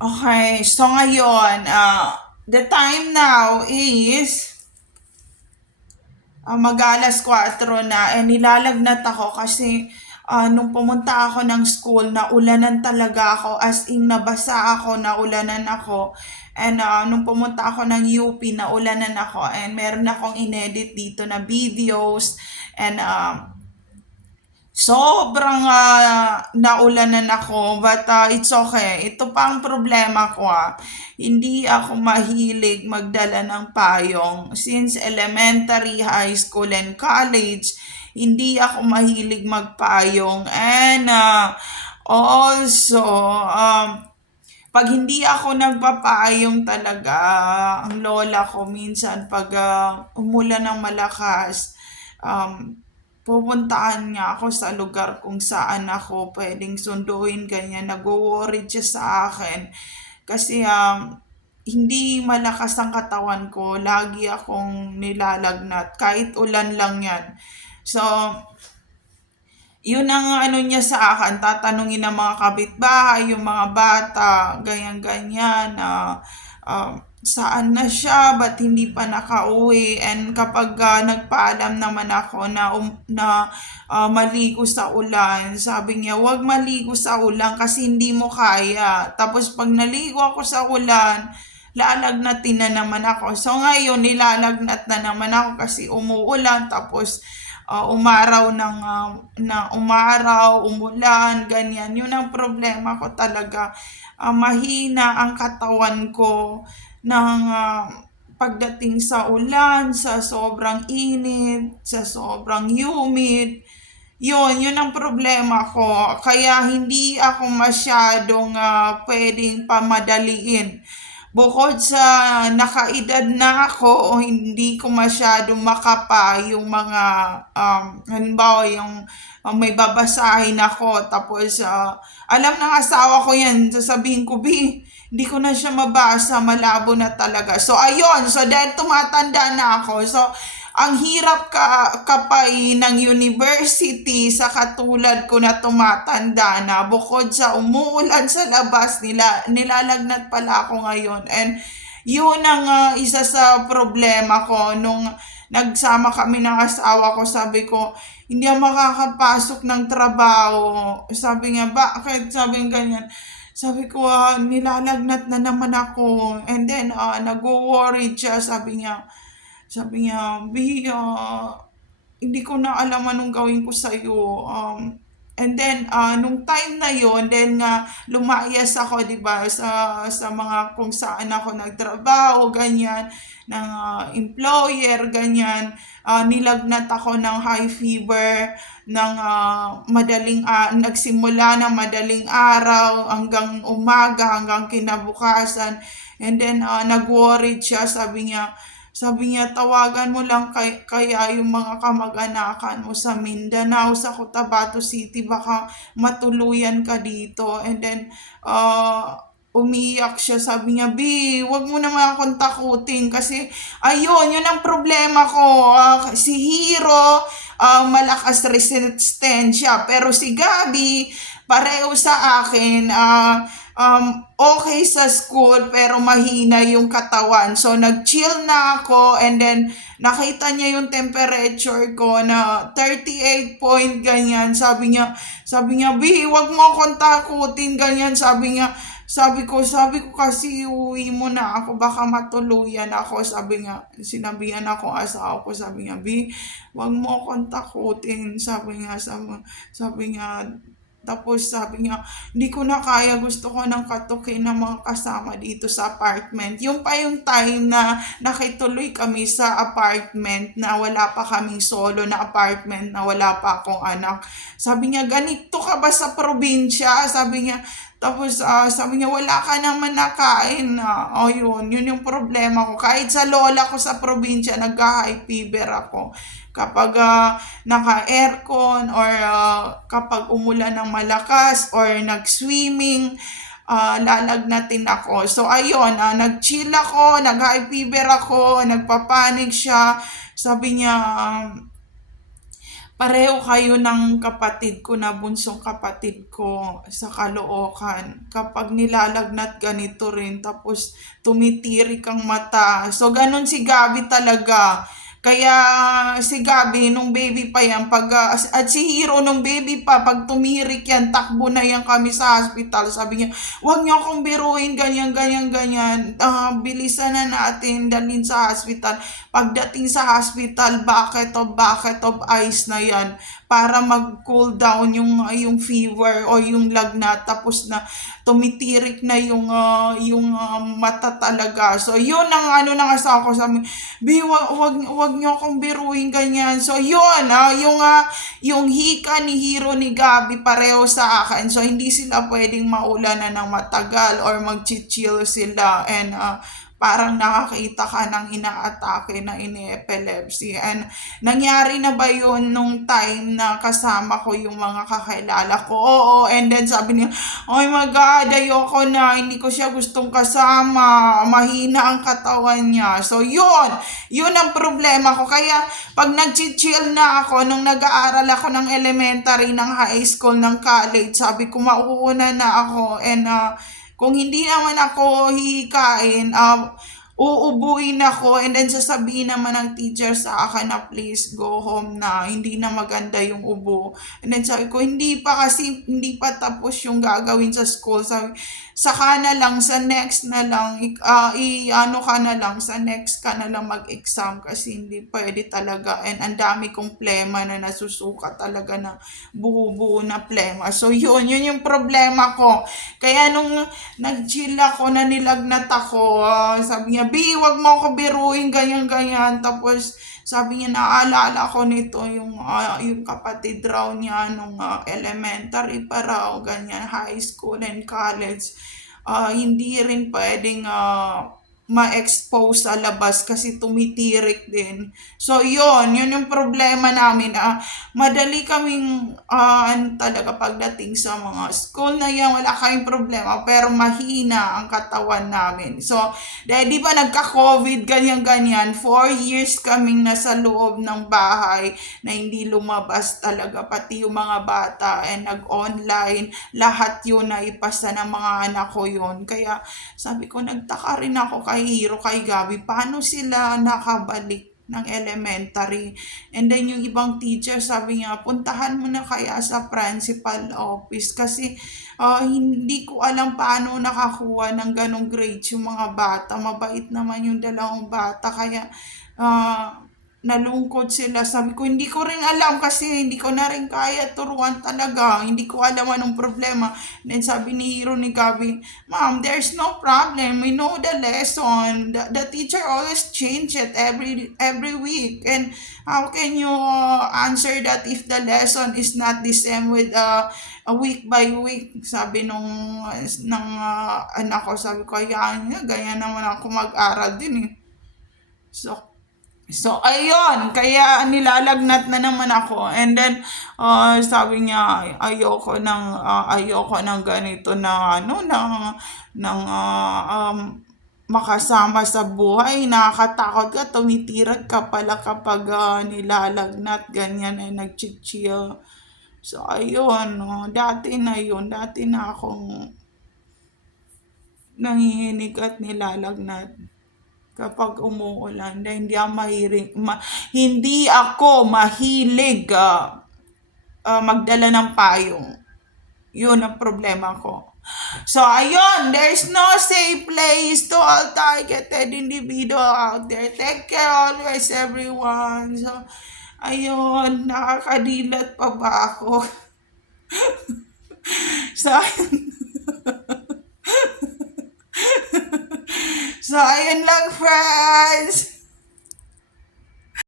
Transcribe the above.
Okay, so ngayon, the time now is mag-alas 4 na, nilalagnat ako kasi nung pumunta ako ng school, naulanan talaga ako, as in nabasa ako, naulanan ako. And nung pumunta ako ng UP, naulanan ako, and meron akong inedit dito na videos, and sobrang naulanan ako, but it's okay. Ito pa ang problema ko. Hindi ako mahilig magdala ng payong. Since elementary, high school, and college, hindi ako mahilig magpayong. And also, pag hindi ako nagpapayong talaga, ang lola ko minsan pag umulan ng malakas, pupuntahan niya ako sa lugar kung saan ako pwedeng sunduin, ganyan. Nag-worry siya sa akin. Kasi hindi malakas ang katawan ko. Lagi akong nilalagnat. Kahit ulan lang yan. So, yun ang ano niya sa akin. Tatanungin ng mga kapitbahay, yung mga bata, ganyan-ganyan. Saan na siya, ba't hindi pa nakauwi, and kapag nagpaalam naman ako na maligo sa ulan, sabi niya, wag maligo sa ulan kasi hindi mo kaya. Tapos pag naligo ako sa ulan, lalagnatin na naman ako. So ngayon, nilalagnat na naman ako kasi umuulan, tapos umaraw, umulan, ganyan. Yun ang problema ko talaga. Mahina ang katawan ko ng pagdating sa ulan, sa sobrang init, sa sobrang humid. Yun ang problema ko. Kaya hindi ako masyadong pwedeng pamadaliin. Bukod sa nakaedad na ako, hindi ko masyadong makapa yung mga, halimbawa yung may babasahin ako, tapos alam ng asawa ko yan, sasabihin ko, Bi, hindi ko na siya mabasa, malabo na talaga. So ayun, so dahil tumatanda na ako, so ang hirap kapay ng university sa katulad ko na tumatanda na, bukod sa umuulan sa labas, nilalagnat pala ako ngayon. And yun ang isa sa problema ko nung nagsama kami ng asawa ko. Sabi ko, hindi ako makakapasok ng trabaho. Sabi niya, bakit? Sabi niya ganyan. Sabi ko, nilalagnat na naman ako. And then, nag-worry siya. Sabi niya, Bi, hindi ko na alam anong gawin ko sa'yo. And then, nung time na yon, then lumayas ako, di ba, sa mga kung saan ako nagtrabaho, ganyan, ng employer, ganyan. Nilagnat ako ng high fever, ng nagsimula ng madaling araw, hanggang umaga, hanggang kinabukasan. And then, nag-worried siya, sabi niya, tawagan mo lang kaya yung mga kamag-anakan mo sa Mindanao, sa Cotabato City, baka matuluyan ka dito. And then, umiyak siya, sabi niya, Bi, wag mo naman akong takutin kasi, ayun, yun ang problema ko. Si Hero, malakas resistensya, pero si Gabi, pareho sa akin, okay sa school pero mahina yung katawan. So nag-chill na ako, and then nakita niya yung temperature ko na 38 point ganyan. Sabi niya, Bi, wag mo akong takutin, ganyan. Sabi ko kasi uwi mo na ako, baka matuluyan ako. Sinabihan ako asawa ko, sabi niya, Bi, wag mo akong takutin. Sabi niya, tapos sabi niya, hindi ko na kaya, gusto ko ng katukin ng mga kasama dito sa apartment. Yung pa yung time na nakituloy kami sa apartment na wala pa kaming solo na apartment, na wala pa akong anak. Sabi niya, ganito ka ba sa probinsya? Sabi niya, wala ka naman nakain. Yun yung problema ko. Kahit sa lola ko sa probinsya, nagka-high fever ako. Kapag naka-aircon, or kapag umulan ng malakas or nag-swimming, lalagnatin ako. So ayun, nag-chill ako, nag-high fever ako, nagpapanik siya. Sabi niya, pareho kayo ng kapatid ko na bunsong kapatid ko sa Caloocan. Kapag nilalagnat ganito rin, tapos tumitirik ang mata. So, ganun si Gabi talaga. Kaya si Gabi, nung baby pa yan, at si Hero nung baby pa, pag tumirik yan, takbo na yan kami sa hospital. Sabi niya, huwag niyo akong biruin, ganyan, ganyan, ganyan. Bilisan na natin, dalhin sa hospital. Pagdating sa hospital, bucket of ice na yan para mag-cool down yung fever o yung lagnat, tapos na tumitirik na yung mata talaga. So yun ang ano ng asawa ko, sabi, "Bi, wag niyo akong biruin ganyan." So yun, yung hika ni Hero ni Gabi pareho sa akin. So hindi sila pwedeng maulanan ng matagal or mag-chill sila, and parang nakakita ka ng inaatake na ini-epilepsy. And nangyari na ba yun nung time na kasama ko yung mga kakilala ko? Oo, and then sabi niya, oh my God, ayoko na, hindi ko siya gustong kasama, mahina ang katawan niya. So yun ang problema ko. Kaya pag nag-chill na ako, nung nag-aaral ako ng elementary, ng high school, ng college, sabi ko mauuna na ako, and kung hindi naman ako hihikain, uubuin ako, and then sasabihin naman ng teacher sa akin na please go home na, hindi na maganda yung ubo. And then sabi ko, hindi pa kasi, hindi pa tapos yung gagawin sa school. Sabi, saka na lang, sa next na lang, ano ka na lang, sa next ka na lang mag-exam kasi hindi pwede talaga. And ang dami kong plema na nasusuka talaga na buo-buo na plema. So yun yung problema ko. Kaya nung nag-chill ako, na nilagnat ako, sabi niya, Bi, wag mo ako biruin, ganyan-ganyan. Tapos, sabi niya, naaalala ko nito, yung kapatid raw niya nung elementary pa raw, ganyan, high school and college. Hindi rin pwedeng ma-expose sa labas kasi tumitirik din. So yun yung problema namin. Madali kaming talaga pagdating sa mga school na yan, wala kaming problema, pero mahina ang katawan namin. So dahil di ba nagka-COVID, ganyan-ganyan, 4 years kaming nasa loob ng bahay na hindi lumabas talaga, pati yung mga bata, and nag-online, lahat yun na ipasa ng mga anak ko yun. Kaya sabi ko, nagtaka rin ako kay Hero, kay Gabi, paano sila nakabalik ng elementary. And then yung ibang teacher, sabi niya, puntahan mo na kaya sa principal office kasi hindi ko alam paano nakakuha ng ganong grades yung mga bata. Mabait naman yung dalawang bata, kaya nalungkot sila. Sabi ko, hindi ko rin alam kasi hindi ko na rin kaya turuan talaga. Hindi ko alam anong problema. Then sabi ni Hero ni Gabi, Ma'am, there's no problem. We know the lesson. The teacher always change it every week. And how can you answer that if the lesson is not the same with a week by week? Sabi ng anak ko, sabi ko, ganyan naman ako mag-aral din eh. So, ayun, kaya nilalagnat na naman ako. And then, sabi niya, ayoko ng ganito na, makasama sa buhay. Nakakatakot ka, tumitirat ka pala kapag nilalagnat, ganyan, ay nag-chill. So, ayun, dati na akong nanginginig at nilalagnat kapag umuulan, dahil hindi ako mahilig magdala ng payong. Yun ang problema ko. So, ayun, there's no safe place to all targeted individual out there. Take care always, everyone. So, ayun, nakakadilat pa ba ako? So, so, ayun lang, friends.